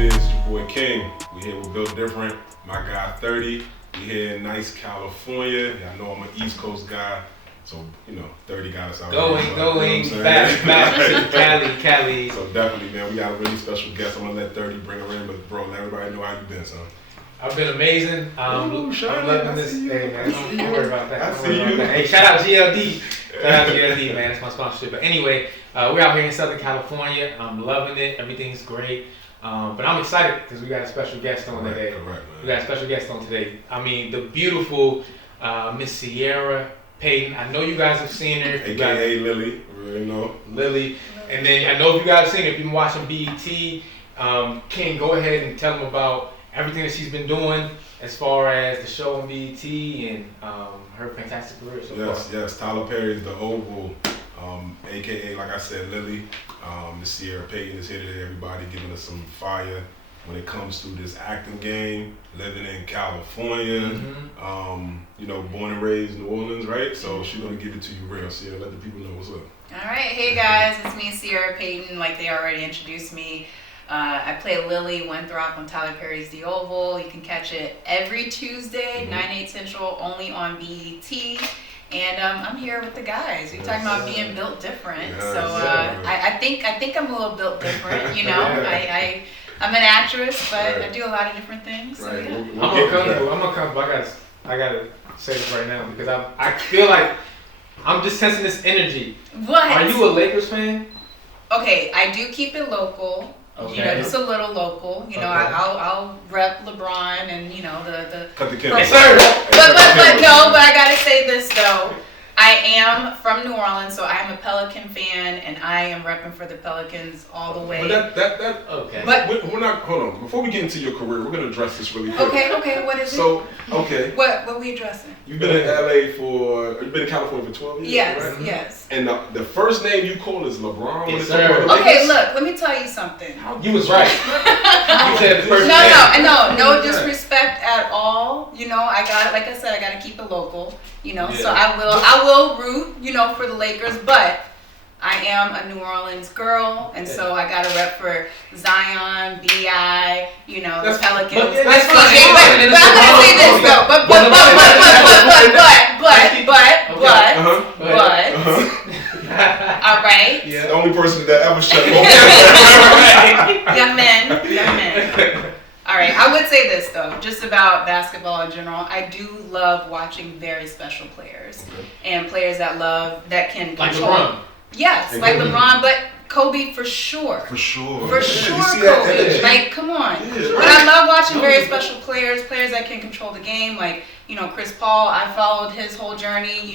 is? It's your boy King. We here with Built Different. My guy 30. We here in nice California. Y'all know I'm an East Coast guy. So, 30 got us out Going, back to Cali. So definitely, man, we got a really special guest. I'm gonna let 30 bring her in, but bro, let everybody know how you been, son. I've been amazing. I'm loving this thing, man. Don't worry about that. Hey, shout out GLD. Shout out GLD, man. That's my sponsorship. But anyway, we're out here in Southern California. I'm loving it. Everything's great. But I'm excited because we got a special guest on today. Correct, man. We got a special guest on today. I mean, the beautiful Miss Ciera Payton. I know you guys have seen her. AKA Lily. You know. Lily. And then I know if you guys have seen her, if you've been watching BET, King, go ahead and tell them about everything that she's been doing as far as the show on BET and her fantastic career so far. Yes. Tyler Perry's The Oval, AKA, like I said, Lily. Miss Ciera Payton is here today, everybody, giving us some fire when it comes to this acting game, living in California, born and raised New Orleans, right? So she's going to give it to you real. Ciera, let the people know what's up. All right. Hey, guys. It's me, Ciera Payton. Like they already introduced me. I play Lily Winthrop on Tyler Perry's The Oval. You can catch it every Tuesday, 9/8 Central, only on BET. And I'm here with the guys. We're talking about being built different. I think I'm a little built different. I'm an actress, but I do a lot of different things. So, right. yeah. I'm uncomfortable. I gotta say this right now because I feel like I'm just sensing this energy. What? Are you a Lakers fan? Okay, I do keep it local. Okay. Just a little local. Okay. I'll rep LeBron and the. Cut the camera. Yes, sir. But I gotta say this though. I am from New Orleans, so I am a Pelican fan, and I am repping for the Pelicans all the way. But that okay. But we're not. Hold on. Before we get into your career, we're gonna address this really quick. okay, what is it? So, okay. What we addressing? You've been in you've been in California for 12 years. Yes, right? yes. And the first name you call is LeBron. Yes, sir. Okay, look, let me tell you something. You was right. You said the first name. No disrespect at all. I got it. Like I said, I got to keep it local. So I will root, for the Lakers, but I am a New Orleans girl, and so I got to rep for Zion, B.I., the Pelicans. That's but I'm gonna say this though. All right. Yeah. The only person that ever shut up. Young men. All right, I would say this though, just about basketball in general. I do love watching very special players and players that can control. Like LeBron. Yes, like LeBron, but Kobe for sure. For sure, Kobe. Like, come on. Yeah. But I love watching very special players that can control the game. Like, Chris Paul. I followed his whole journey,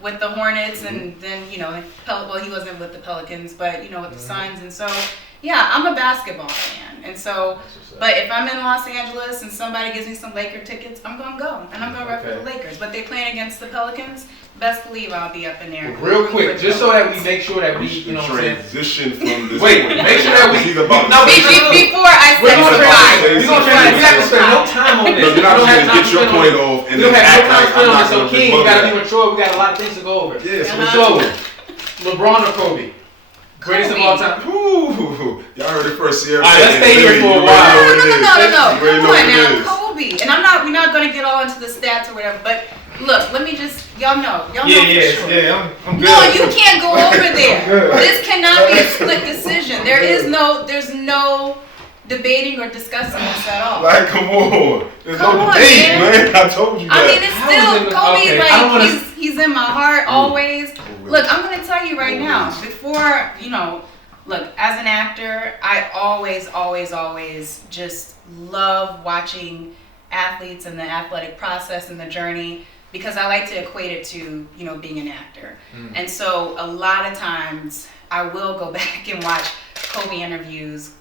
with the Hornets, and then he wasn't with the Pelicans, but with the Suns, and so. Yeah, I'm a basketball fan, and so, but if I'm in Los Angeles and somebody gives me some Laker tickets, I'm gonna go, and I'm gonna rep for the Lakers. But they playing against the Pelicans, best believe I'll be up in there. Real quick, just so that we make sure that we, transition from this. Wait, make sure that we. Before I say we're gonna try. We have to spend no time on this. You're not going to get your point off and then act like I'm not going to. So King, we gotta be mature. We got a lot of things to go over. Yes. So, LeBron or Kobe? Greatest of all time. Ooh, y'all heard it first, Ciera. Alright, let's stay here for a while. No. Come on now, Kobe. And we're not going to get all into the stats or whatever, but look, let me just, y'all know for sure. Yeah, I'm good. No, you can't go over there. This cannot be a split decision. There's no debating or discussing this at all. Like, come on. There's no debate, man. I told you that. I mean, it's still, Kobe, he's in my heart always. Look, I'm going to tell you right now, before, look, as an actor, I always just love watching athletes and the athletic process and the journey, because I like to equate it to, being an actor. And so a lot of times I will go back and watch Kobe interviews,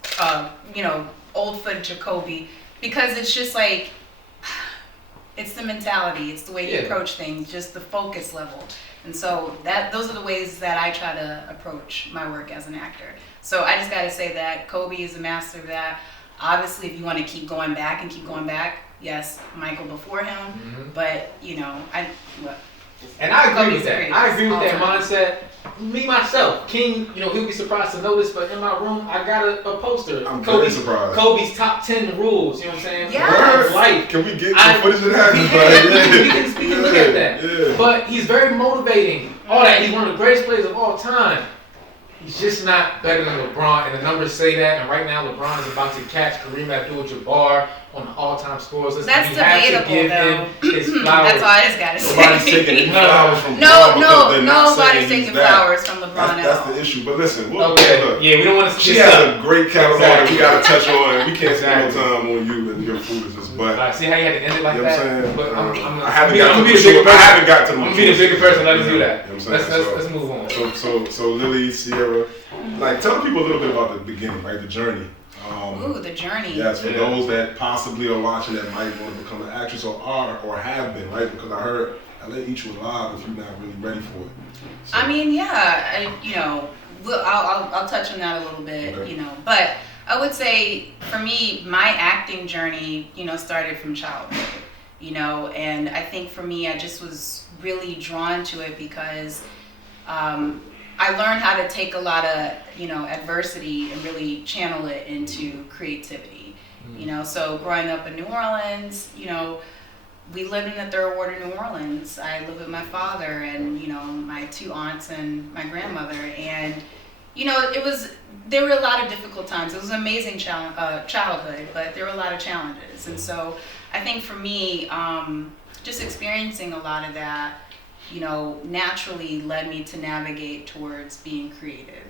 old footage of Kobe, because it's just like, it's the mentality, it's the way you approach things, just the focus level. And so those are the ways that I try to approach my work as an actor. So I just got to say that Kobe is a master of that. Obviously, if you want to keep going back, yes, Michael before him. But And I agree with that. Great. I agree with that mindset. Me myself, King, you know, he'll be surprised to know this, but in my room, I got a poster. I'm very surprised. Kobe's top 10 rules, you know what I'm saying? Yes. Life. Can we get some footage of that? We can look at that. Yeah. But he's very motivating. All that. He's one of the greatest players of all time. He's just not better than LeBron, and the numbers say that. And right now, LeBron is about to catch Kareem Abdul-Jabbar on the all-time scores list. That's debatable, give though. him his flowers. That's all I just gotta say. Nobody's taking flowers from LeBron. Nobody's taking flowers from LeBron at all. That's the issue. But listen, yeah, we don't want to. She has a great catalog that we gotta touch on. We can't spend no time on you and your foolishness. But see how you had to end it like that. But I haven't got to the. I'm gonna be the bigger person. Let us do that. You know what I'm saying? Let's move on. So Lily, Ciera, like tell people a little bit about the beginning, right? The journey. The journey. Yes, for those that possibly are watching that might want to become an actress or are or have been, right? Because I heard LA eat you alive if you're not really ready for it. So. I mean, I'll touch on that a little bit, Okay. But I would say for me, my acting journey, started from childhood, and I think for me, I just was really drawn to it because I learned how to take a lot of, adversity and really channel it into creativity, So growing up in New Orleans, we lived in the third ward of New Orleans. I lived with my father and, my two aunts and my grandmother. And, there were a lot of difficult times. It was an amazing childhood, but there were a lot of challenges. And so I think for me, just experiencing a lot of that, naturally led me to navigate towards being creative.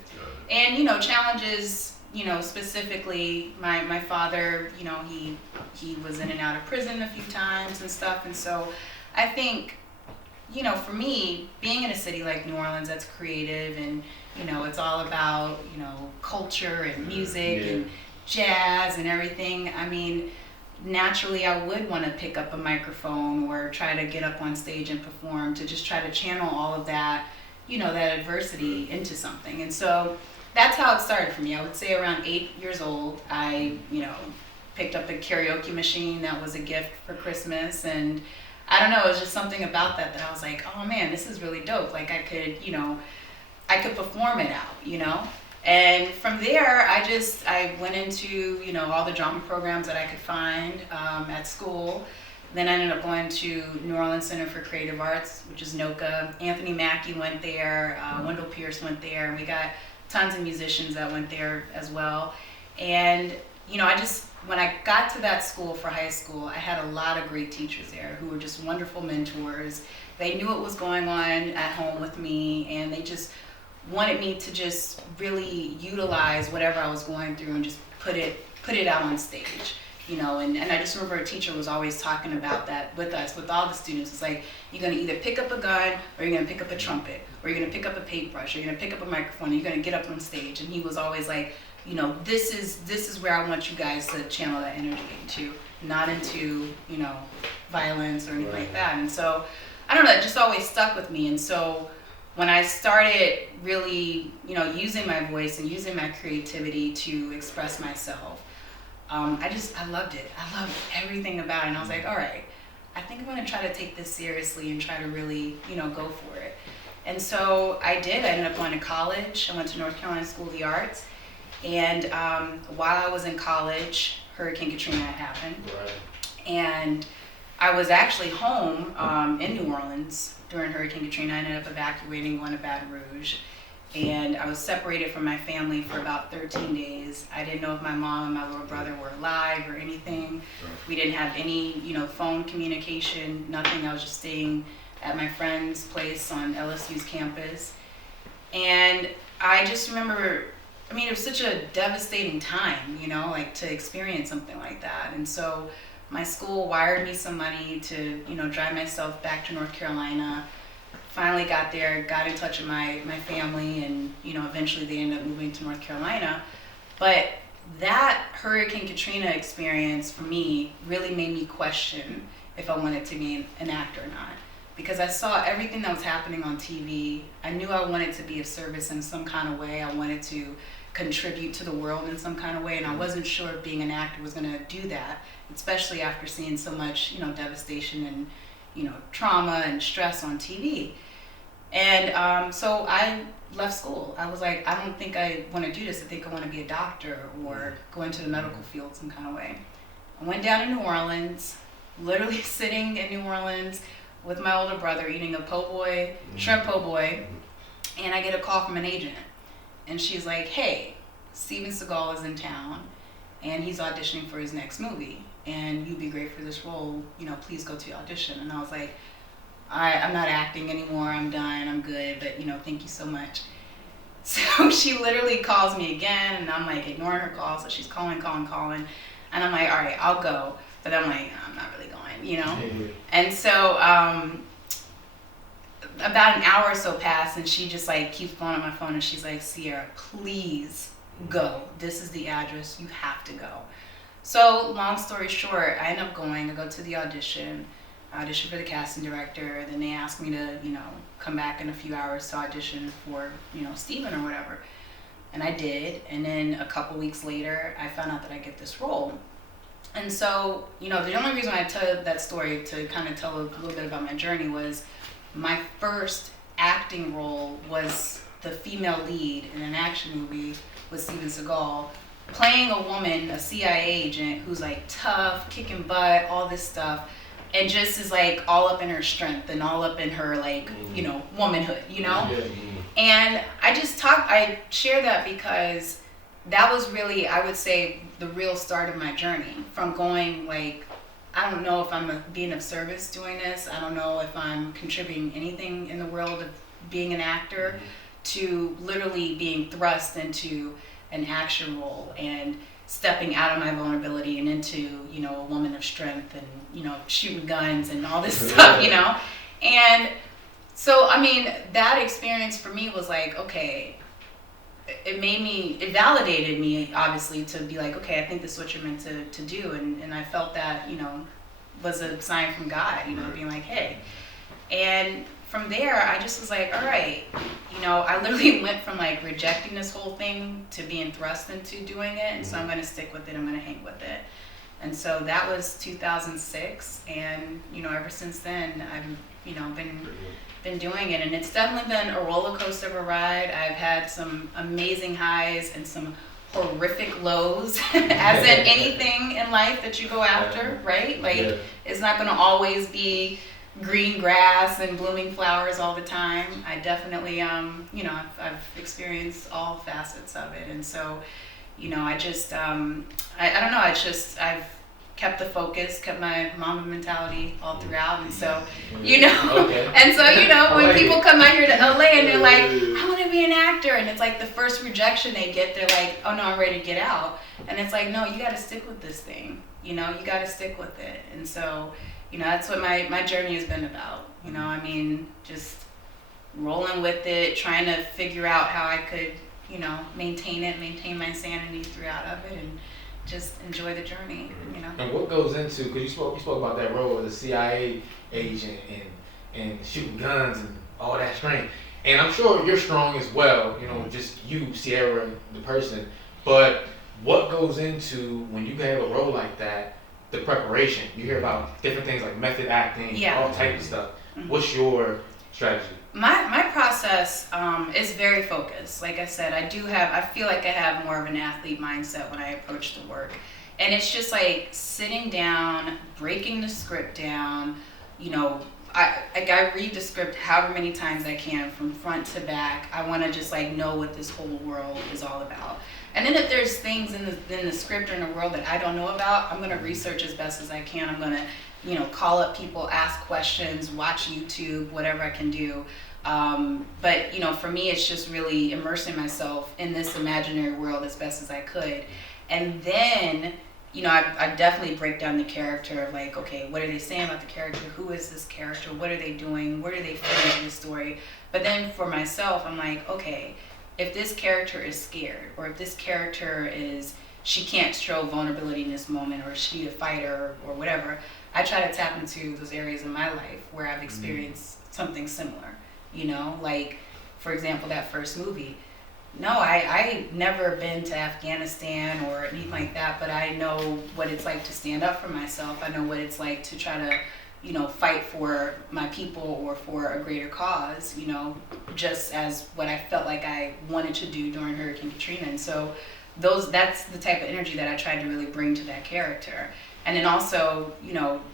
And, challenges, specifically my father, he was in and out of prison a few times and stuff. And so I think, for me, being in a city like New Orleans that's creative and, it's all about, culture and music and jazz and everything. I mean, naturally I would want to pick up a microphone or try to get up on stage and perform to just try to channel all of that, that adversity into something. And so that's how it started for me. I would say around 8 years old, I, picked up a karaoke machine that was a gift for Christmas. And I don't know, it was just something about that I was like, oh man, this is really dope. Like I could perform it out, And from there, I went into, all the drama programs that I could find at school. Then I ended up going to New Orleans Center for Creative Arts, which is NOCA. Anthony Mackie went there, Wendell Pierce went there, and we got tons of musicians that went there as well. And, when I got to that school for high school, I had a lot of great teachers there who were just wonderful mentors. They knew what was going on at home with me, and they just wanted me to just really utilize whatever I was going through and just put it out on stage, and I just remember a teacher was always talking about that with us, with all the students. It's like, you're going to either pick up a gun or you're going to pick up a trumpet or you're going to pick up a paintbrush or you're going to pick up a microphone and you're going to get up on stage. And he was always like, this is where I want you guys to channel that energy into, not into, violence or anything like that. And so, I don't know, it just always stuck with me. And so when I started really, using my voice and using my creativity to express myself, I loved it. I loved everything about it. And I was like, all right, I think I'm going to try to take this seriously and try to really, go for it. And so I did. I ended up going to college. I went to North Carolina School of the Arts. And while I was in college, Hurricane Katrina had happened. Right. And I was actually home in New Orleans during Hurricane Katrina. I ended up evacuating, going to Baton Rouge. And I was separated from my family for about 13 days. I didn't know if my mom and my little brother were alive or anything. We didn't have any, phone communication, nothing. I was just staying at my friend's place on LSU's campus. And I just remember, it was such a devastating time, to experience something like that. And so my school wired me some money to, drive myself back to North Carolina. Finally got there, got in touch with my family, and, eventually they ended up moving to North Carolina. But that Hurricane Katrina experience for me really made me question if I wanted to be an actor or not. Because I saw everything that was happening on TV. I knew I wanted to be of service in some kind of way. I wanted to contribute to the world in some kind of way, and I wasn't sure if being an actor was going to do that, especially after seeing so much, devastation and, trauma and stress on TV. And so I left school. I was like, I don't think I want to do this. I think I want to be a doctor or go into the medical field some kind of way. I went down to New Orleans, literally sitting in New Orleans with my older brother eating a po' boy, shrimp po' boy, and I get a call from an agent. And she's like, hey, Steven Seagal is in town and he's auditioning for his next movie and you'd be great for this role, please go to the audition. And I was like, I'm not acting anymore, I'm done, I'm good, but thank you so much. So she literally calls me again and I'm like ignoring her calls, so she's calling. And I'm like, all right, I'll go. But I'm like, I'm not really going, And so about an hour or so passed and she just like keeps blowing up my phone and she's like, Ciera, please go. This is the address, you have to go. So long story short, I end up going. I go to the audition. I audition for the casting director. Then they ask me to, come back in a few hours to audition for, Steven or whatever. And I did. And then a couple weeks later, I found out that I get this role. And so, the only reason I tell that story to kind of tell a little bit about my journey was my first acting role was the female lead in an action movie with Steven Seagal, playing a woman, a CIA agent who's like tough, kicking butt, all this stuff, and just is like all up in her strength and all up in her like, womanhood, And I share that because that was really, I would say, the real start of my journey from going like, I don't know if I'm being of service doing this. I don't know if I'm contributing anything in the world of being an actor, to literally being thrust into an action role and stepping out of my vulnerability and into, a woman of strength and, shooting guns and all this stuff, And so, that experience for me was like, okay, it validated me, obviously, to be like, okay, I think this is what you're meant to do. And I felt that, was a sign from God, being like, hey. And from there, I just was like, all right, I literally went from like rejecting this whole thing to being thrust into doing it. And so I'm going to stick with it. I'm going to hang with it. And so that was 2006. And, ever since then, I've, been doing it. And it's definitely been a roller coaster of a ride. I've had some amazing highs and some horrific lows, as in anything in life that you go after, right? Like, it's not going to always be green grass and blooming flowers all the time. I definitely, I've experienced all facets of it. And so, I just, I don't know, I've kept the focus, kept my mama mentality all throughout. And so, and so, when people come out here to LA and they're like, I want to be an actor. And it's like the first rejection they get, they're like, oh no, I'm ready to get out. And it's like, no, you got to stick with this thing. You got to stick with it. And so, that's what my journey has been about. Just rolling with it, trying to figure out how I could, maintain my sanity throughout of it and just enjoy the journey, And what goes into, because you spoke about that role as a CIA agent and shooting guns and all that strength. And I'm sure you're strong as well, just you, Ciera, the person. But what goes into when you have a role like that, the preparation? You hear about different things like method acting, all type of stuff. What's your strategy? My process is very focused. Like I said, I feel like I have more of an athlete mindset when I approach the work. And it's just like sitting down, breaking the script down, I read the script however many times I can from front to back. I want to just like know what this whole world is all about. And then if there's things in the script or in the world that I don't know about, I'm going to research as best as I can. I'm going to, call up people, ask questions, watch YouTube, whatever I can do. But, for me, it's just really immersing myself in this imaginary world as best as I could. And then, I definitely break down the character of like, okay, what are they saying about the character? Who is this character? What are they doing? Where do they fit into the story? But then for myself, I'm like, okay, if this character is scared, or if this character she can't show vulnerability in this moment, or she's a fighter or whatever, I try to tap into those areas in my life where I've experienced something similar, like, for example, that first movie. No, I never been to Afghanistan or anything like that, but I know what it's like to stand up for myself. I know what it's like to try to, fight for my people or for a greater cause, just as what I felt like I wanted to do during Hurricane Katrina. And so that's the type of energy that I tried to really bring to that character. And then also,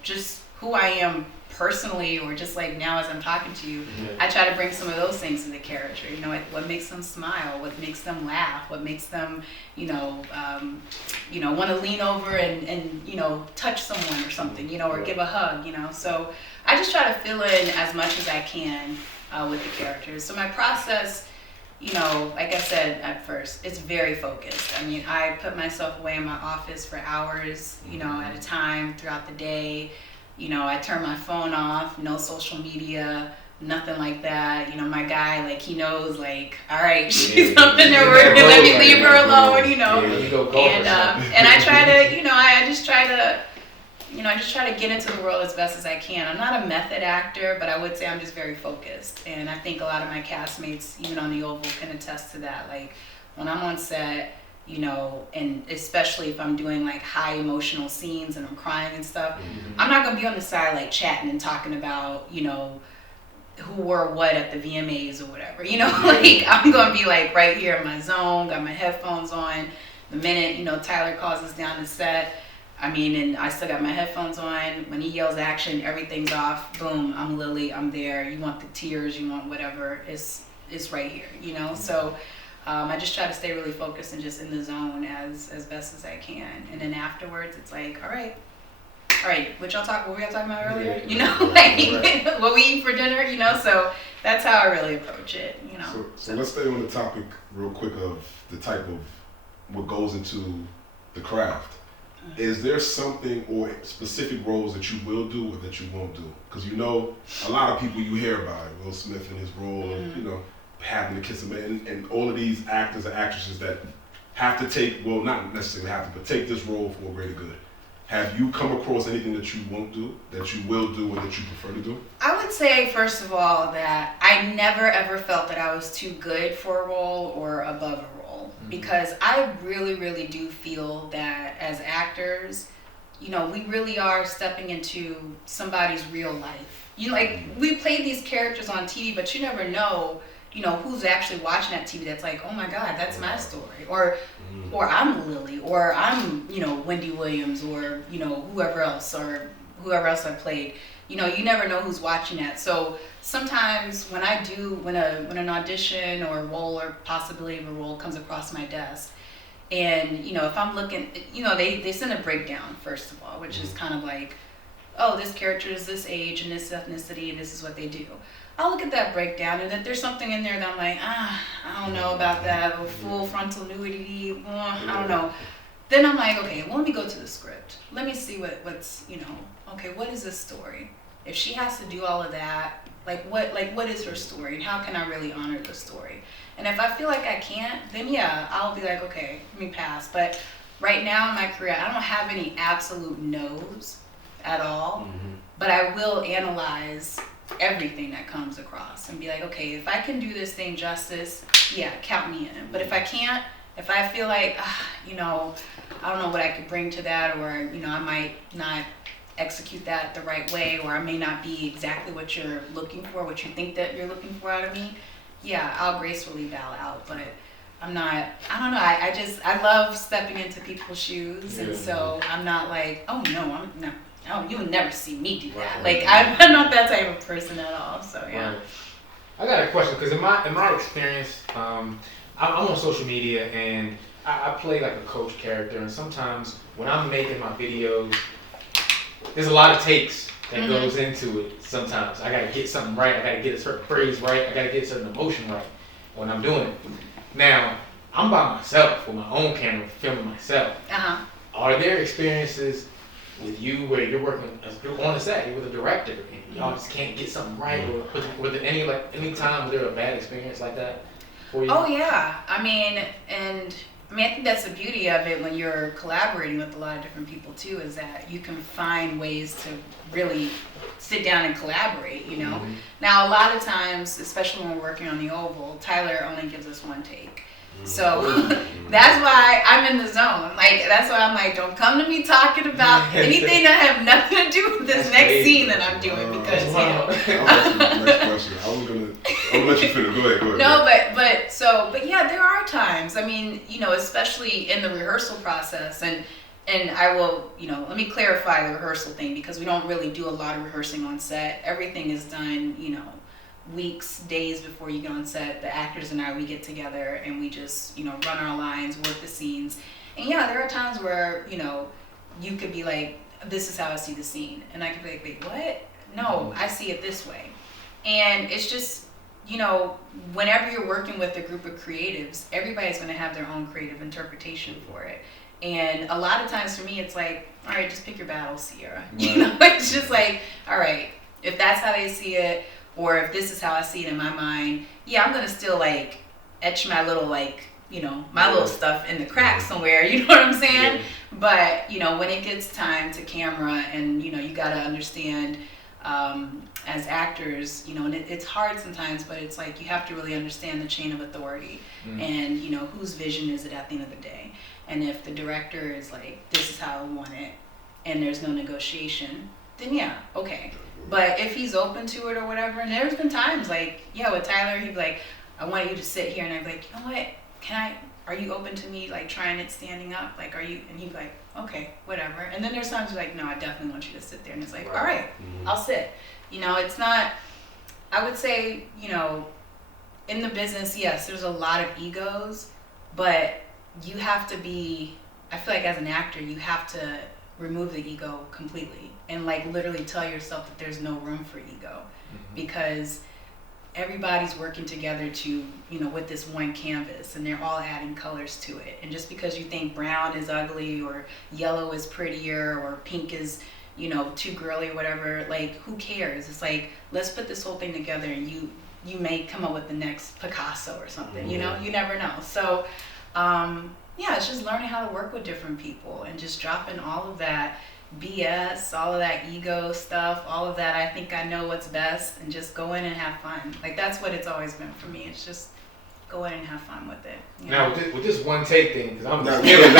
just who I am personally, or just like now as I'm talking to you, I try to bring some of those things to the character. What makes them smile, what makes them laugh, what makes them, want to lean over and touch someone or something, or give a hug, So I just try to fill in as much as I can with the characters. So my process, like I said at first, it's very focused. I mean, I put myself away in my office for hours, at a time throughout the day. I turn my phone off, no social media, nothing like that. My guy, like, he knows, like, all right, she's up in there working, let me leave her alone, And I try to, I just try to get into the world as best as I can. I'm not a method actor, but I would say I'm just very focused. And I think a lot of my castmates, even on the Oval, can attest to that. Like, when I'm on set, and especially if I'm doing like high emotional scenes and I'm crying and stuff, I'm not gonna be on the side like chatting and talking about, who wore what at the VMAs or whatever, like I'm gonna be like right here in my zone, got my headphones on. The minute, Tyler calls us down to set, and I still got my headphones on. When he yells action, everything's off. Boom, I'm Lily, I'm there. You want the tears, you want whatever, it's right here, So I just try to stay really focused and just in the zone as best as I can. And then afterwards, it's like, all right, what were y'all talking about earlier? What we eat for dinner, So that's how I really approach it, So let's stay on the topic real quick of the type of what goes into the craft. Is there something or specific roles that you will do or that you won't do? Because a lot of people you hear about Will Smith and his role of, having to kiss a man, and all of these actors and actresses that have to take, well, not necessarily have to, but take this role for a greater good. Have you come across anything that you won't do, that you will do, or that you prefer to do? I would say, first of all, that I never ever felt that I was too good for a role or above a role. Because I really, really do feel that as actors, we really are stepping into somebody's real life. We play these characters on TV, but you never know, who's actually watching that TV that's like, oh my God, that's my story. Or I'm Lily, or I'm, Wendy Williams, or, whoever else I played. You never know who's watching that. So sometimes when an audition or a role or possibility of a role comes across my desk, and, if I'm looking, they send a breakdown, first of all, which is kind of like, oh, this character is this age and this ethnicity and this is what they do. I'll look at that breakdown, and if there's something in there that I'm like, I don't know about that, or full frontal nudity, I don't know. Then I'm like, okay, well, let me go to the script. Let me see what's, okay, what is this story? If she has to do all of that, what is her story, and how can I really honor the story? And if I feel like I can't, then yeah, I'll be like, okay, let me pass. But right now in my career, I don't have any absolute no's at all, but I will analyze everything that comes across and be like, okay, if I can do this thing justice, yeah, count me in. But if I can't, if I feel like, I don't know what I could bring to that, or, I might not execute that the right way, or I may not be exactly what you're looking for, what you think that you're looking for out of me, yeah, I'll gracefully bow out. But I'm not, I don't know, I love stepping into people's shoes, and so I'm not like, oh no, you would never see me do that. Right. I'm not that type of person at all. So yeah. Right. I got a question, because in my experience, I'm on social media, and I play like a coach character, and sometimes when I'm making my videos, there's a lot of takes that goes into it. Sometimes I gotta get something right. I gotta get a certain phrase right. I gotta get a certain emotion right when I'm doing it. Now I'm by myself with my own camera, filming myself. Are there experiences with you where you're working on the set, you're with a director, and y'all just can't get something right, or with any time was there a bad experience like that for you? Oh yeah, I think that's the beauty of it when you're collaborating with a lot of different people too, is that you can find ways to really sit down and collaborate, Now a lot of times, especially when we're working on the Oval, Tyler only gives us one take. So that's why I'm in the zone. Like, that's why I'm like, don't come to me talking about anything that have nothing to do with this next scene that I'm doing because, you know. Next question. I'm gonna let you finish. Go ahead. No, but yeah, there are times. I mean, you know, especially in the rehearsal process, and I will, you know, let me clarify the rehearsal thing because we don't really do a lot of rehearsing on set. Everything is done, you know, weeks, days before you get on set. The actors and I, we get together and we just, you know, run our lines, work the scenes. And yeah, there are times where, you know, you could be like, this is how I see the scene. And I could be like, wait, what? No, I see it this way. And it's just, you know, whenever you're working with a group of creatives, everybody's going to have their own creative interpretation for it. And a lot of times for me, it's like, all right, just pick your battles, Ciera. You know, it's just like, all right, if that's how they see it, or if this is how I see it in my mind, yeah, I'm going to still like etch my little like, you know, my little stuff in the crack somewhere, you know what I'm saying? Yeah. But, you know, when it gets time to camera and, you know, you got to understand as actors, you know, and it's hard sometimes, but it's like you have to really understand the chain of authority and, you know, whose vision is it at the end of the day. And if the director is like, this is how I want it, and there's no negotiation, then yeah, okay. But if he's open to it or whatever, and there's been times like, yeah, with Tyler, he'd be like, I want you to sit here, and I'd be like, you know what, are you open to me like trying it standing up? Like, are you? And he'd be like, okay, whatever. And then there's times like, no, I definitely want you to sit there, and it's like, all right, I'll sit. You know, it's not, I would say, you know, in the business, yes, there's a lot of egos, but you have to be, I feel like as an actor, you have to remove the ego completely and like literally tell yourself that there's no room for ego because everybody's working together to, you know, with this one canvas and they're all adding colors to it. And just because you think brown is ugly or yellow is prettier or pink is, you know, too girly or whatever, like who cares? It's like, let's put this whole thing together and you may come up with the next Picasso or something, you know, you never know. So, yeah, it's just learning how to work with different people and just dropping all of that BS, all of that ego stuff, all of that I think I know what's best and just go in and have fun. Like that's what it's always been for me. It's just go in and have fun with it. You know? Now with this one take thing, because I'm let's deal with it.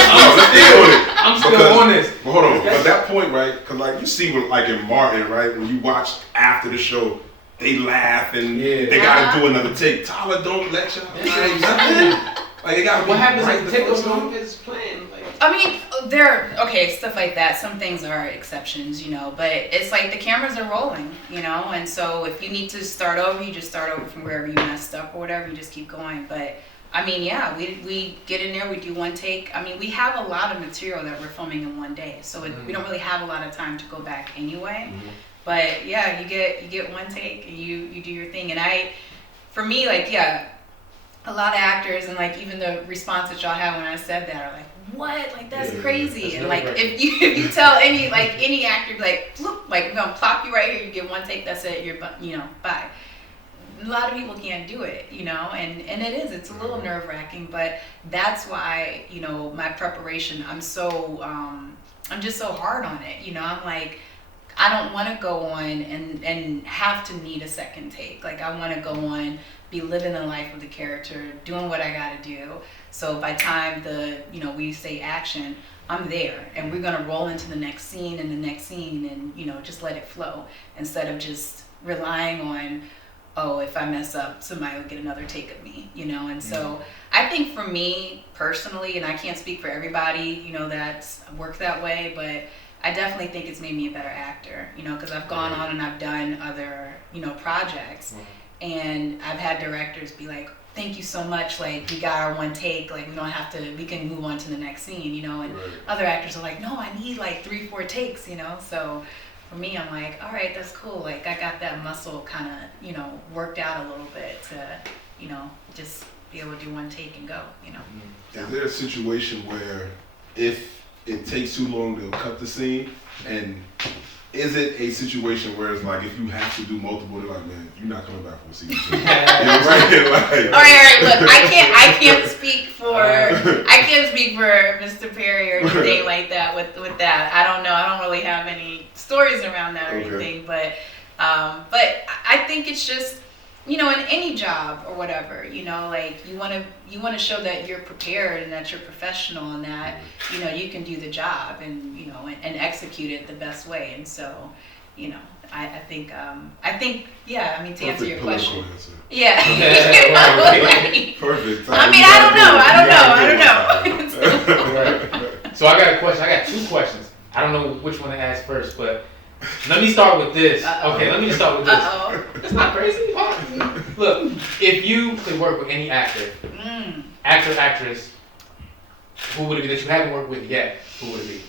I'm still on this. But hold on, at that point, right? Because like you see, when, like in Martin, right? When you watch after the show, they laugh and they gotta do another take. Tyler, don't let y'all say nothing. Like it got. What happens if the take goes wrong? Is playing. Like, I mean, stuff like that. Some things are exceptions, you know, but it's like the cameras are rolling, you know, and so if you need to start over, you just start over from wherever you messed up or whatever, you just keep going. But I mean, yeah, we get in there, we do one take. I mean, we have a lot of material that we're filming in one day, so we don't really have a lot of time to go back anyway. But yeah, you get one take and you do your thing. And for me, like, yeah, a lot of actors and like even the response that y'all had when I said that are like, what? Like that's crazy. That's and like if you tell any actor like, look, like we're gonna plop you right here, you get one take, that's it, you're bye. A lot of people can't do it, you know, and it's a little nerve-wracking, but that's why, you know, my preparation, I'm just so hard on it, you know. I'm like, I don't want to go on and have to need a second take. Like I want to go on, be living the life of the character, doing what I got to do. So by time we say action, I'm there and we're going to roll into the next scene and, you know, just let it flow instead of just relying on, oh, if I mess up, somebody will get another take of me, you know? And so I think for me personally, and I can't speak for everybody, you know, that's worked that way, but I definitely think it's made me a better actor, you know, because I've gone on and I've done other, you know, projects and I've had directors be like, thank you so much, like we got our one take, like we can move on to the next scene, you know, and other actors are like, no, I need like 3-4 takes, you know. So for me, I'm like, all right, that's cool, like I got that muscle kind of, you know, worked out a little bit to, you know, just be able to do one take and go, you know. So. Is there a situation where if it takes too long, they'll cut the scene? And is it a situation where it's like if you have to do multiple, they're like, man, you're not coming back for season 2? You know what I'm saying? Like, all right. Look, I can't speak for Mr. Perry or anything like that with that. I don't know. I don't really have any stories around that or anything. But I think it's just you know, in any job or whatever, you know, like you want to show that you're prepared and that you're professional and that, you know, you can do the job and, you know, and execute it the best way. And so, you know, I think, yeah, I mean, to answer your question. Answer. Yeah. Perfect. I mean, I don't know. So I got a question. I got 2 questions. I don't know which one to ask first, but let me start with this. Okay, let me just start with this. It's not crazy. Look, if you could work with any actor, actor, actress, who would it be that you haven't worked with yet? Who would it be?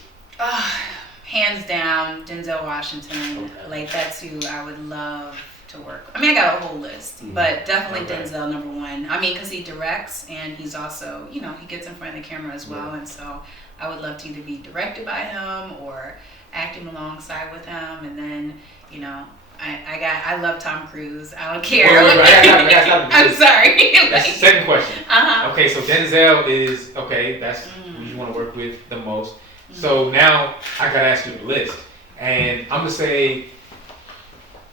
Hands down, Denzel Washington. Okay. Like, that's who I would love to work with. I mean, I got a whole list, but definitely Denzel number 1. I mean, because he directs and he's also, you know, he gets in front of the camera as well. And so I would love to either be directed by him or acting alongside with him. And then, you know, I love Tom Cruise. I don't care. I'm sorry. That's the second question. Okay, so Denzel is, okay, that's who you want to work with the most. So now I gotta ask you the list, and I'm gonna say,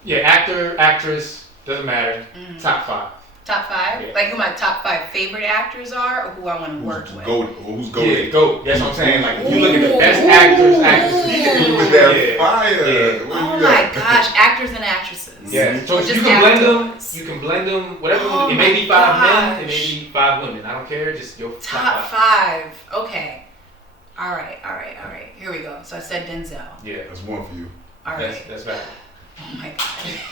yeah, actor, actress, doesn't matter. Top 5. Top 5? Yeah. Like who my top 5 favorite actors are, or who I want to work with? Who's GOAT? Yeah, GOAT. That's what I'm saying. Like if you look at the best actors, actresses. With that fire. Yeah. Oh my gosh, actors and actresses. Yeah. So you can blend them. You can blend them. Whatever. It may be 5 men. It may be 5 women. I don't care. Just your top 5. Okay. All right. Here we go. So I said Denzel. Yeah. That's 1 for you. All right. That's valid. Oh my God.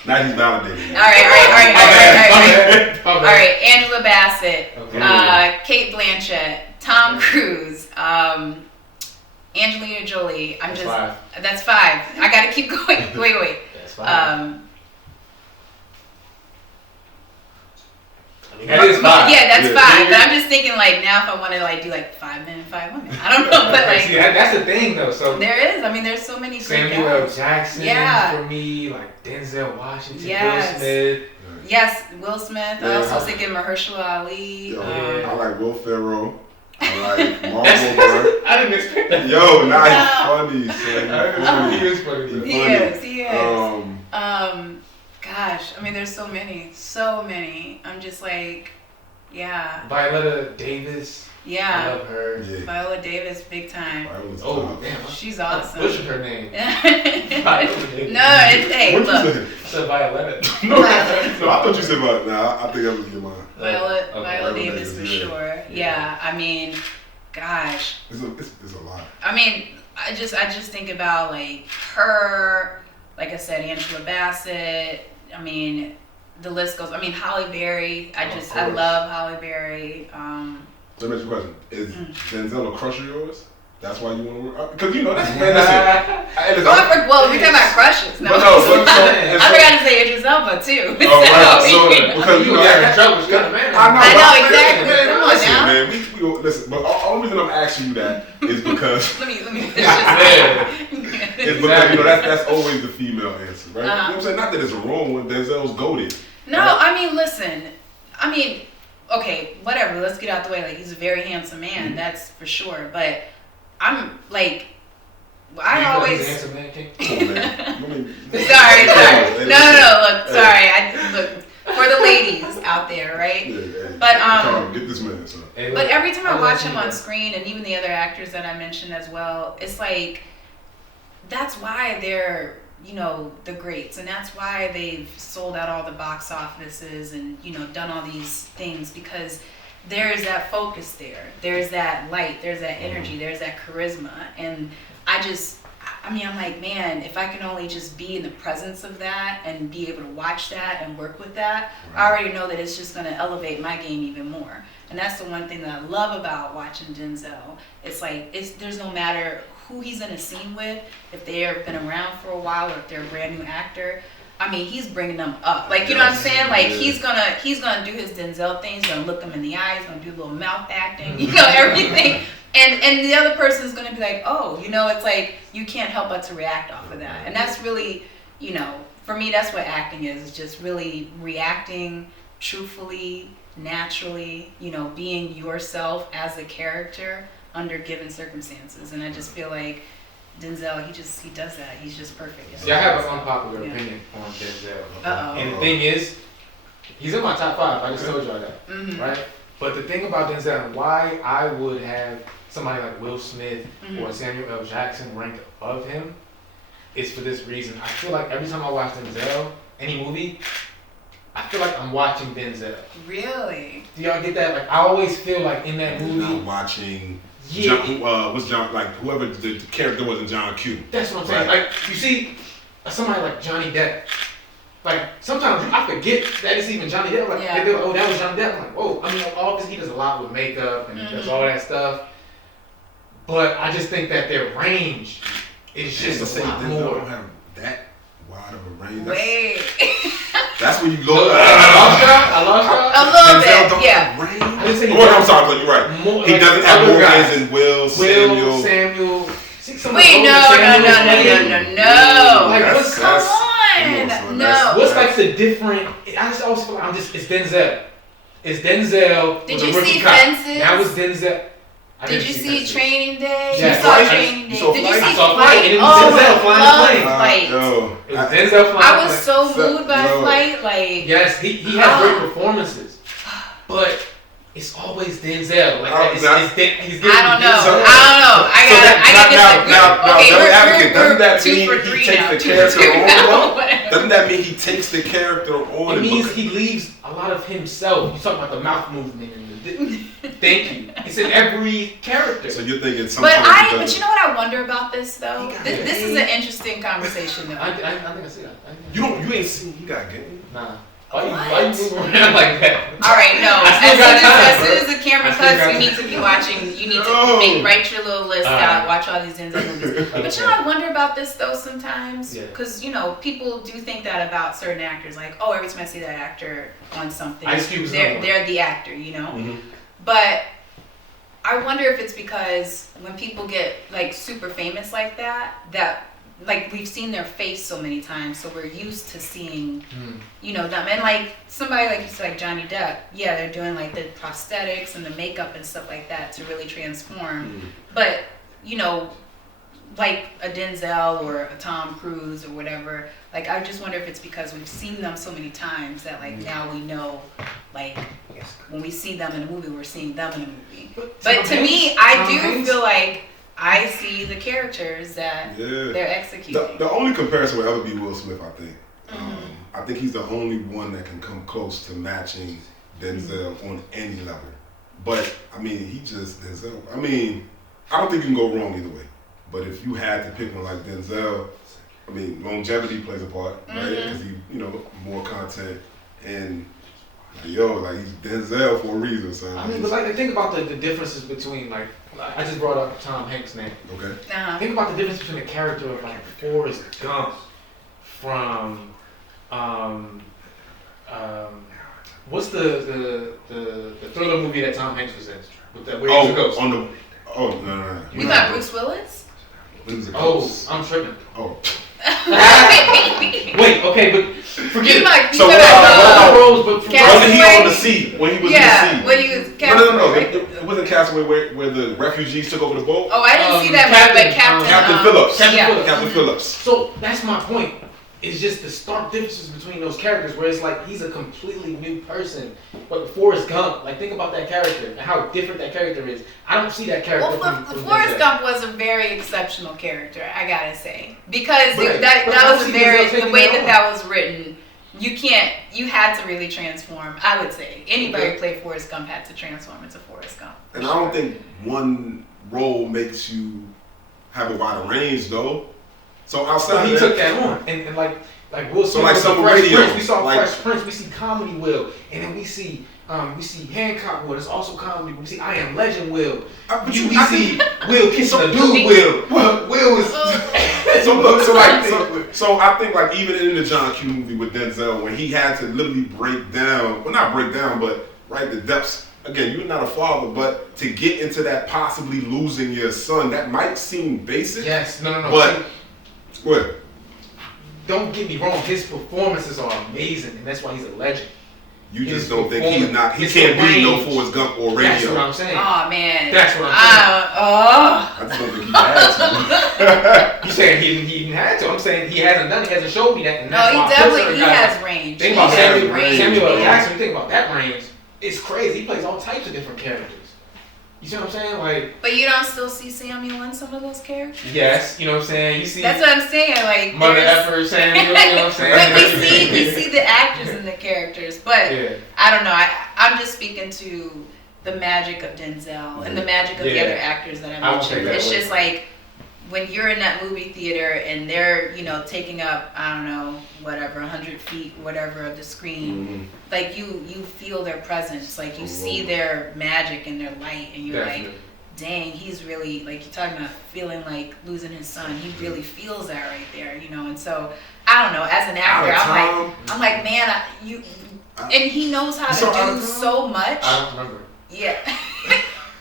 Now he's validated. All right. Angela Bassett. Okay. Kate Blanchett. Tom Cruise. Angelina Jolie. That's 5. That's 5. I gotta keep going. Wait. That's 5. That is 5. Yeah, that's 5. But I'm just thinking like now if I want to like do like 5 men and 5 women. I don't know, but like see, that's the thing though. So there is. I mean, there's so many. Samuel L. Jackson for me, like Denzel Washington, Will Smith. Yes, Will Smith. I also was thinking Mahershala Ali. I like Will Ferrell. I like Mark Wahlberg. I didn't expect that. Yo, he's funny. He is funny. He is. Gosh, I mean, there's so many. I'm just like, yeah. Viola Davis. Yeah. I love her. Yeah. Viola Davis, big time. Damn. She's awesome. What's her name? Viola Davis. No, it's, hey, look. I said Violetta. No, I thought you said Violetta. Nah, I think that was your mind. Viola Davis for sure. Yeah, I mean, gosh. It's a lot. I mean, I just think about like her, like I said, Angela Bassett. I mean, the list goes. I mean, Halle Berry. I love Halle Berry. Let me ask you a question. Is Denzel a crush of yours? That's why you want to work? Because you know, that's man. Well, we're talking about crushes. No, I forgot to say Idris Elba too. Oh, right. So, because you know, I know exactly. Come on now. Man, we listen. But the only reason I'm asking you that is because let me finish this. It's because you know that's always the female answer, right? You know what I'm saying? Not that it's a wrong one. Denzel's goated. No, right? I mean, listen. I mean, okay, whatever. Let's get out the way. Like, he's a very handsome man. That's for sure. But I'm like, I always. He's a handsome man, King. Cool, man. Sorry. No. Look, sorry. Look for the ladies out there, right? But get this man. So. But every time I watch him on screen, and even the other actors that I mentioned as well, it's like that's why they're, you know, the greats, and that's why they've sold out all the box offices and, you know, done all these things, because there's that focus there, there's that light, there's that energy, there's that charisma. And I'm like, man, if I can only just be in the presence of that and be able to watch that and work with that, I already know that it's just going to elevate my game even more. And that's the one thing that I love about watching Denzel. It's like, there's no matter who he's in a scene with, if they've been around for a while or if they're a brand new actor. I mean, he's bringing them up. Like, you know what I'm saying? Like, he's gonna do his Denzel thing. He's gonna look them in the eye. He's gonna do a little mouth acting. You know, everything. And the other person's gonna be like, oh, you know, it's like you can't help but to react off of that. And that's really, you know, for me, that's what acting is just really reacting truthfully, naturally. You know, being yourself as a character under given circumstances. And I just feel like Denzel, he does that. He's just perfect. See, I have an unpopular opinion on Denzel. And the thing is, He's in my top 5. I just told y'all that, right? But the thing about Denzel, why I would have somebody like Will Smith or Samuel L. Jackson ranked above him, is for this reason. I feel like every time I watch Denzel, any movie, I feel like I'm watching Denzel. Really? Do y'all get that? Like, I always feel like in that movie. Not watching. Yeah. What's John, like whoever the character was in John Q. That's what I'm saying. Like, you see somebody like Johnny Depp. Like, sometimes I forget that it's even Johnny Depp. Like, they're like, oh, that was Johnny Depp. I'm like, whoa. I mean, like, all this, he does a lot with makeup and does all that stuff. But I just think that their range is just a lot more. Don't have that wide of a range. Wait. That's when you look. I lost y'all. A little bit, yeah. I didn't say I'm sorry, but you're right. More, he doesn't have Morgans and Will, Samuel. Wait, no. Like, what's come on? No. What's like the different? I just always feel like it's Denzel. It's Denzel. Did you see Fences? Now it's Denzel. Did you see Training Day? Yes. You saw Training Day. Did you see Flight? Flight? Denzel flying the Flight. It was Denzel flying. I was so moved by Flight. Like, yes, he has great performances, but it's always Denzel. Like he's I don't know. I gotta disagree. Doesn't that mean he takes the character on? Doesn't that mean he takes the character on? It means he leaves a lot of himself. You talking about the mouth movement and thank you. It's in every character. So you're thinking something. But you know what I wonder about this though? This is an interesting conversation though. I think I see that. You ain't seen he got game? Nah. Why you moving around like that? All right, no. As soon as the camera cuts, you need to be watching. You need to write your little list out, watch all these Denzel movies. But you know, I wonder about this though sometimes, because you know people do think that about certain actors. Like, oh, every time I see that actor on something, they're the actor, you know. Mm-hmm. But I wonder if it's because when people get like super famous like that like we've seen their face so many times, so we're used to seeing, you know, them. And like somebody like you said, like Johnny Depp, they're doing like the prosthetics and the makeup and stuff like that to really transform. But you know, like a Denzel or a Tom Cruise or whatever, like I just wonder if it's because we've seen them so many times that like now we know, like when we see them in a movie, we're seeing them in a movie. But to me, I do feel like I see the characters that they're executing. The only comparison would ever be Will Smith, I think. I think he's the only one that can come close to matching Denzel on any level. But, I mean, Denzel. I mean, I don't think you can go wrong either way. But if you had to pick one like Denzel, I mean, longevity plays a part, right? Because he, you know, more content. And, he's Denzel for a reason, son. I mean, but like, think about the differences between, like, I just brought up Tom Hanks' name. Okay. Think about the difference between the character of like Forrest Gump from what's the thriller movie that Tom Hanks was in? With that where he's a ghost. No. We got Bruce Willis? I'm tripping. Wait, okay, but forget it. So wasn't he on the sea when he was in the sea? When he was Castaway. No. It wasn't Castaway where the refugees took over the boat. Oh, I didn't see that one, but Captain Phillips. Captain Phillips. So that's my point. It's just the stark differences between those characters where it's like he's a completely new person. But Forrest Gump, like think about that character and how different that character is. I don't see that character. Well, Forrest Gump was a very exceptional character, I gotta say. Because that was the way that was written. You had to really transform, I would say. Anybody who played Forrest Gump had to transform into Forrest Gump. And I don't think one role makes you have a wider range though. So outside he took that on. And like Will Smith, like some radio. Prince, we saw Fresh Prince, we see Comedy Will, and then we see Hancock Will, it's also comedy. We see I Am Legend Will. We see Will kissing a dude Will. Will is So I think like even in the John Q movie with Denzel, when he had to literally not break down, but the depths. Again, you're not a father, but to get into that possibly losing your son, that might seem basic. Yes, no. But don't get me wrong, his performances are amazing, and that's why he's a legend. You just don't think he can't be no Forrest Gump or radio. That's what I'm saying. Oh man. That's what I'm saying. I just don't think he had to. You saying he didn't have to? I'm saying he hasn't done it. He hasn't showed me that. And that's no, he definitely has range. Think about Samuel L. Jackson. You think about that range. It's crazy. He plays all types of different characters. You see what I'm saying? Like, but you don't still see Samuel in some of those characters? Yes, you know what I'm saying? You see. That's what I'm saying. Like Mother Effer, Samuel, you know what I'm saying? But we see the actors and the characters. But I don't know. I'm just speaking to the magic of Denzel and the magic of the other actors that I mentioned. It's just like when you're in that movie theater and they're, taking up, I don't know, whatever, 100 feet, whatever of the screen, like you feel their presence, like you see their magic and their light, and you're like, dang, he's really, like you're talking about feeling like losing his son. He really feels that right there, and so, I don't know, as an actor, I'm like, man, and he knows how to do so much. I don't remember. Yeah.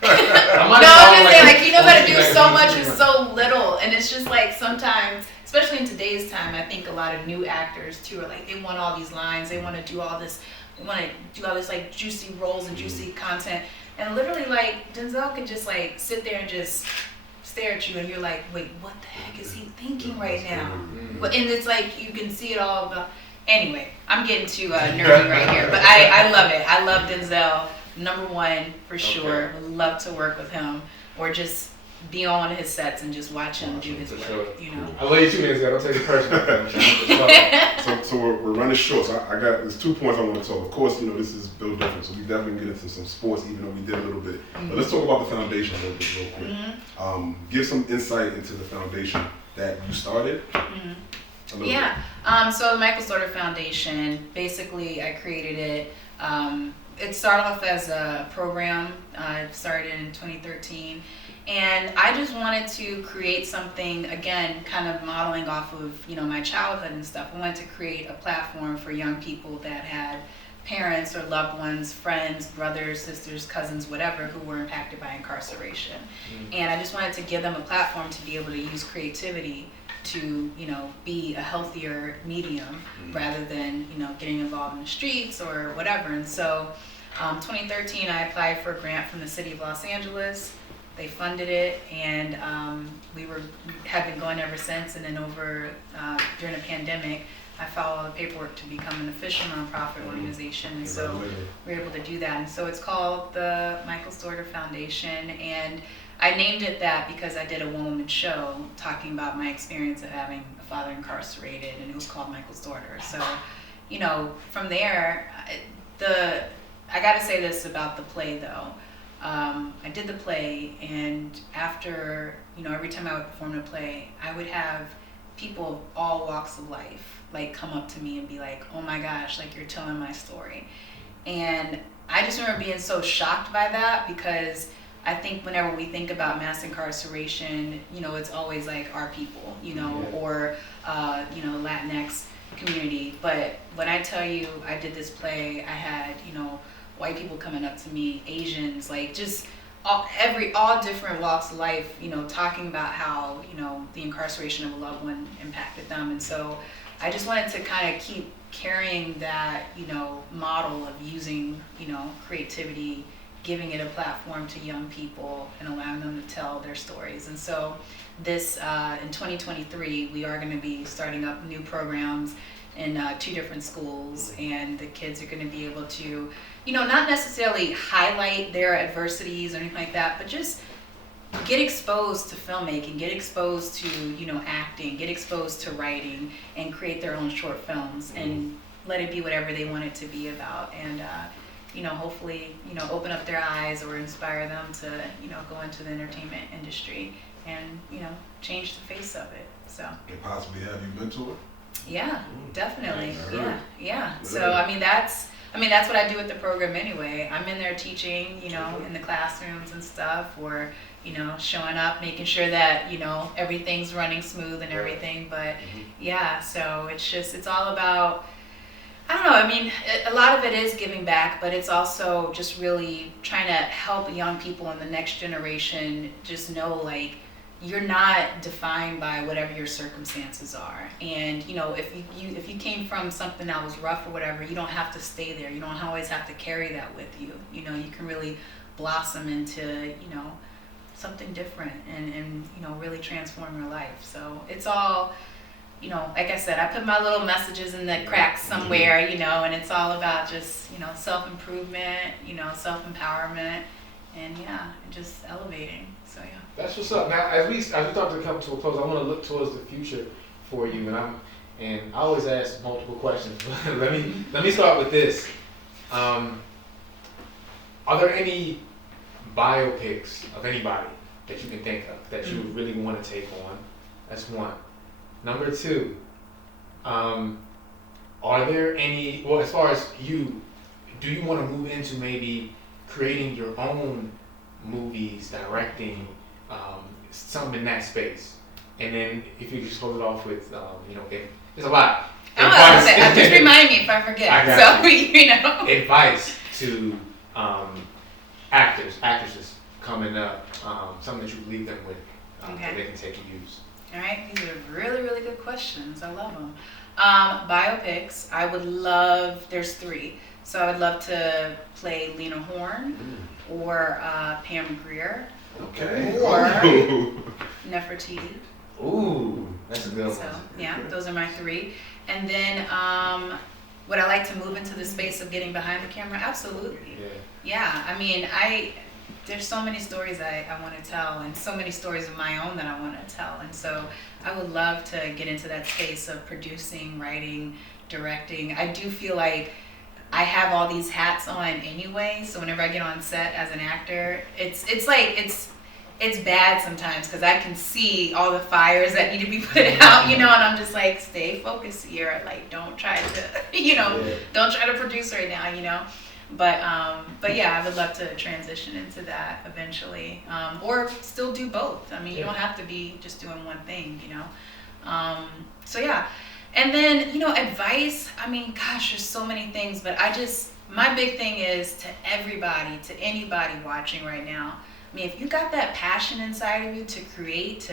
I'm just saying, like, he knows how to do so much with so little, and it's just like sometimes, especially in today's time, I think a lot of new actors too are like, they want all these lines, they want to do all this, like juicy roles and juicy content, and literally like Denzel could just like sit there and just stare at you, and you're like, wait, what the heck is he thinking right now? But and it's like you can see it all. Anyway, I'm getting too nerdy right here, but I love it. I love Denzel. Number one for sure. Would love to work with him, or just be on one of his sets and just watch him do his work. I love you too, Denzel. Don't take it personal. So we're running short. So there's 2 points I want to talk. Of course, this is built different, so we definitely get into some sports, even though we did a little bit. But let's talk about the foundation a little bit real quick. Give some insight into the foundation that you started. So the Michael Sorter Foundation, basically I created it. It started off as a program. It started in 2013. And I just wanted to create something, again, kind of modeling off of, my childhood and stuff. I wanted to create a platform for young people that had parents or loved ones, friends, brothers, sisters, cousins, whatever, who were impacted by incarceration. And I just wanted to give them a platform to be able to use creativity to, be a healthier medium rather than, getting involved in the streets or whatever. And so 2013, I applied for a grant from the city of Los Angeles. They funded it, and we have been going ever since. And then during the pandemic, I filed all the paperwork to become an official nonprofit organization. And so we were able to do that. And so it's called the Michael Sorter Foundation. And I named it that because I did a one-woman show talking about my experience of having a father incarcerated, and it was called Michael Sorter. So, from there, I got to say this about the play, though. I did the play, and after, every time I would perform the play, I would have people of all walks of life, like, come up to me and be like, oh my gosh, like, you're telling my story. And I just remember being so shocked by that, because I think whenever we think about mass incarceration, it's always like our people, or, Latinx community. But when I tell you I did this play, I had, white people coming up to me, Asians, like just all different walks of life, talking about how, the incarceration of a loved one impacted them. And so I just wanted to kind of keep carrying that, model of using, creativity, giving it a platform to young people and allowing them to tell their stories. And so this, in 2023, we are going to be starting up new programs in 2 different schools, and the kids are going to be able to, not necessarily highlight their adversities or anything like that, but just get exposed to filmmaking, get exposed to, acting, get exposed to writing, and create their own short films, and let it be whatever they want it to be about. And, hopefully, open up their eyes or inspire them to, go into the entertainment industry and, change the face of it. So. And possibly have you mentored? Yeah, definitely. Yeah. So, that's what I do with the program anyway. I'm in there teaching, in the classrooms and stuff, or, showing up, making sure that, everything's running smooth and everything. But so it's all about, I don't know, a lot of it is giving back, but it's also just really trying to help young people in the next generation just know, like, you're not defined by whatever your circumstances are. And you know, if you came from something that was rough or whatever, you don't have to stay there. You don't always have to carry that with you. You know, you can really blossom into, you know, something different and you know, really transform your life. So it's all, you know, like I said, I put my little messages in the cracks somewhere, you know, and it's all about just, you know, self-improvement, you know, self-empowerment, and yeah, just elevating. So yeah. That's what's up. Now, as we start to come to a close, I want to look towards the future for you, and I always ask multiple questions. let me start with this. Are there any biopics of anybody that you can think of that you really want to take on? That's one. Number two, are there any? Well, as far as you, do you want to move into maybe creating your own movies, directing? Something in that space, and then if you just close it off with, you know, there's a lot. Just remind me if I forget. You know, advice to actresses coming up, something that you leave them with that they can take and use. All right, these are really, really good questions. I love them. Biopics, I would love. There's 3, so I would love to play Lena Horne or Pam Grier. Okay. Or Nefertiti. Ooh, that's a good one. So yeah, those are my 3. And then would I like to move into the space of getting behind the camera? Absolutely. Yeah. I mean, there's so many stories I want to tell, and so many stories of my own that I want to tell. And so I would love to get into that space of producing, writing, directing. I do feel like I have all these hats on anyway, so whenever I get on set as an actor, it's bad sometimes because I can see all the fires that need to be put out, you know, and I'm just like, stay focused here, like don't try to, you know, don't try to produce right now, you know. But yeah, I would love to transition into that eventually, or still do both. I mean, you don't have to be just doing one thing, you know. So yeah. And then, you know, advice, I mean, gosh, there's so many things, but my big thing is to everybody, to anybody watching right now. I mean, if you got that passion inside of you to create,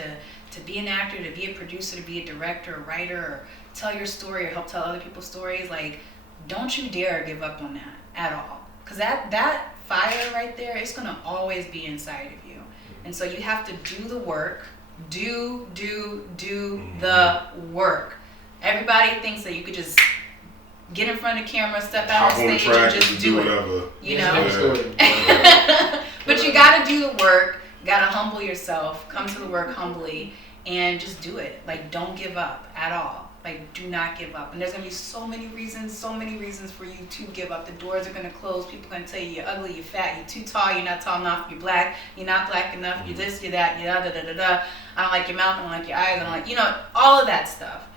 to be an actor, to be a producer, to be a director, a writer, or tell your story or help tell other people's stories, like, don't you dare give up on that at all. Because that fire right there, it's going to always be inside of you. And so you have to do the work, do the work. Everybody thinks that you could just get in front of the camera, step out on stage, and just do it. Whatever. You know? But you gotta do the work, gotta humble yourself, come to the work humbly, and just do it. Like, don't give up at all. Like, do not give up. And there's gonna be so many reasons for you to give up. The doors are gonna close, people are gonna tell you you're ugly, you're fat, you're too tall, you're not tall enough, you're black, you're not black enough, you're this, you're that, you're da-da-da-da-da. I don't like your mouth, I don't like your eyes, I don't like, you know, all of that stuff.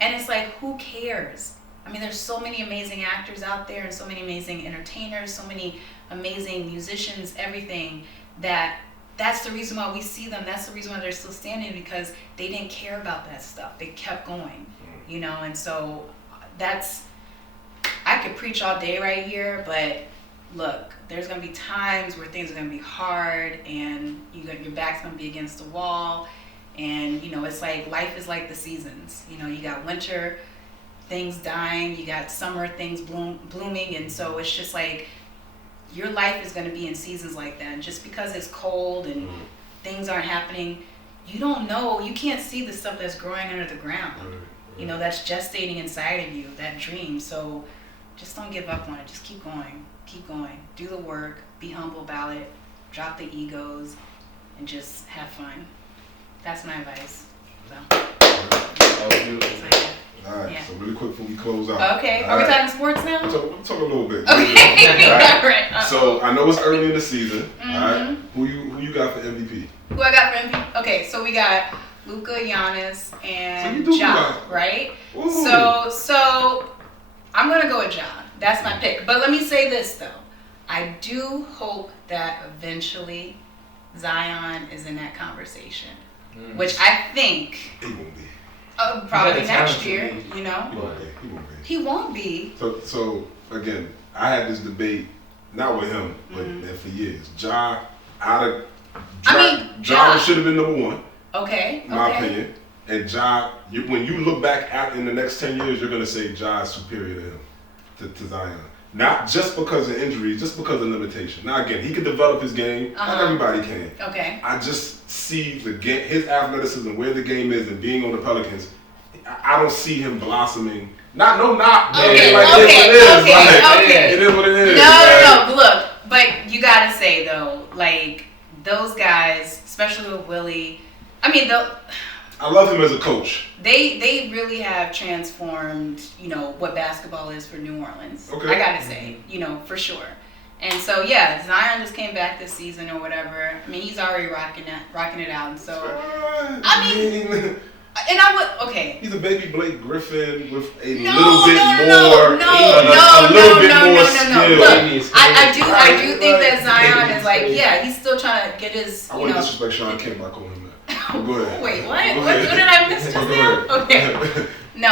And it's like, who cares? I mean, there's so many amazing actors out there and so many amazing entertainers, so many amazing musicians, everything, that's the reason why we see them. That's the reason why they're still standing, because they didn't care about that stuff. They kept going, you know, and so I could preach all day right here, but look, there's going to be times where things are going to be hard and your back's going to be against the wall. And, you know, it's like life is like the seasons. You know, you got winter, things dying, you got summer, things blooming. And so it's just like your life is going to be in seasons like that. And just because it's cold and things aren't happening, you don't know. You can't see the stuff that's growing under the ground. You know, that's gestating inside of you, that dream. So just don't give up on it. Just keep going. Keep going. Do the work. Be humble about it. Drop the egos and just have fun. That's my advice. So. That was beautiful. All right, so really quick before we close out. Okay, are we talking sports now? We'll talk a little bit. Okay, all right. So I know it's early in the season. All right, who you got for MVP? Who I got for MVP? Okay, so we got Luka, Giannis, and Ja, right? Ooh. So I'm gonna go with Ja. That's my pick. But let me say this though, I do hope that eventually Zion is in that conversation. Which I think he won't be. Probably next year, you know. He won't be. He won't be. So again, I had this debate, not with him, but for years. Ja should have been number 1. Okay. My opinion. And Ja, when you look back in the next 10 years, you're gonna say Ja is superior to him, to Zion. Not just because of injuries, just because of limitation. Now again, he can develop his game. Not everybody can. Okay. I just see the game, his athleticism, where the game is, and being on the Pelicans. I don't see him blossoming. Not. Okay. It is what it is. No. Look, but you gotta say though, like those guys, especially with Willie. I mean, I love him as a coach. They really have transformed, what basketball is for New Orleans. Okay. I gotta say, for sure. And so yeah, Zion just came back this season or whatever. I mean, he's already rocking it out. And so He's a baby Blake Griffin with a No. little bit more skill. Look, I do think that Zion is like, he's still trying to get his. I wouldn't disrespect Sean Kemp by calling him that. Go ahead. Wait, what did I miss just now? Okay. No,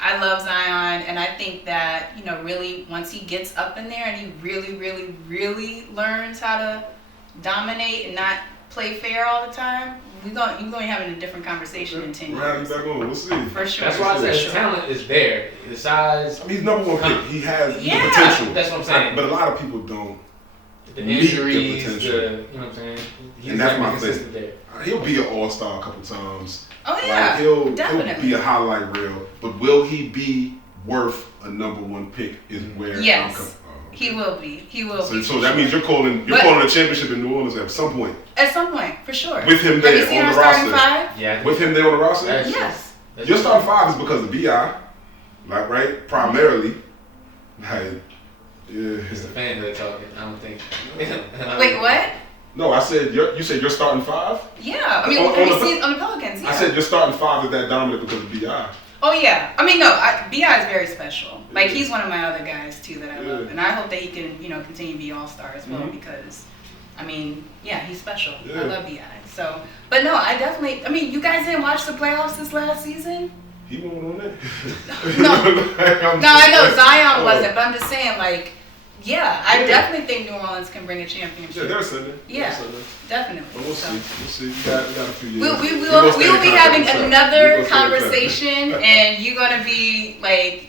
I love Zion, and I think that, really once he gets up in there and he really, really, really learns how to dominate and not play fair all the time, you're going to have a different conversation in 10 years. Back on. We'll see. For sure. That's why I said his talent is there. The size. I mean, he's number one pick. He has the potential. That's what I'm saying. But a lot of people don't. The injuries, the potential. you know what I'm saying? And that's my thing. He'll be an all-star a couple times. Oh yeah, he'll definitely be a highlight reel. But will he be worth a number one pick? Is where he will be. He will be. So that means you're calling a championship in New Orleans at some point. At some point, for sure. With him there on the roster. Five? Yeah. With him there on the roster. Yes. Your starting five is because of Bi, right? Primarily. It's the fan that talking. I don't think. Wait, what? No, I said you said you're starting five. Yeah, I mean on the Pelicans. Yeah. I said your starting five is that dominant because of Bi. Oh yeah, I mean Bi is very special. Like he's one of my other guys too that I love, and I hope that he can continue to be all-star as well because, I mean he's special. I love Bi. So, but no, I mean you guys didn't watch the playoffs this last season. He won't on that. No, I know Zion wasn't, but I'm just saying I definitely think New Orleans can bring a championship. Yeah, they're Sunday. Yeah, definitely. But we'll see. We got a few years. We will be having another conversation, and you're gonna be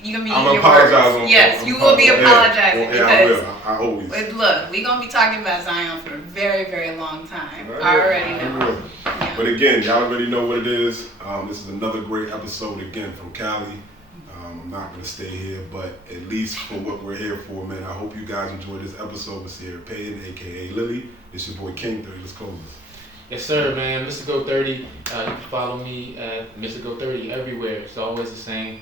you're gonna be. I'm apologizing. Yes, you will be apologizing because I always. Look, we're gonna be talking about Zion for a very, very long time. I already know. Yeah. But again, y'all already know what it is. This is another great episode again from Cali. I'm not going to stay here, but at least for what we're here for, man, I hope you guys enjoyed this episode with Ciera Payton, a.k.a. Lily. It's your boy King 30. Let's close this. Yes, sir, man. MrGo30. You can follow me at MrGo30 everywhere. It's always the same.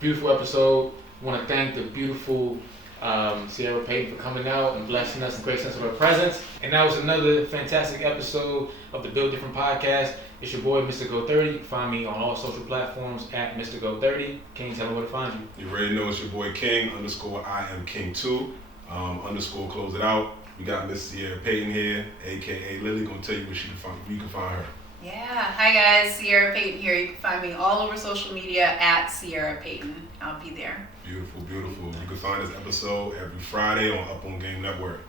Beautiful episode. I want to thank the beautiful Ciera Payton for coming out and blessing us and gracing us with her presence. And that was another fantastic episode of the Build Different podcast. It's your boy, MrGo30. You can find me on all social platforms at MrGo30. King, tell me where to find you. You already know it's your boy King _ I am King 2 _ close it out. We got Miss Ciera Payton here, aka Lily, gonna tell you where you can find her. Yeah, hi guys, Ciera Payton here. You can find me all over social media at Ciera Payton. I'll be there. Beautiful. You can find this episode every Friday on Up On Game Network.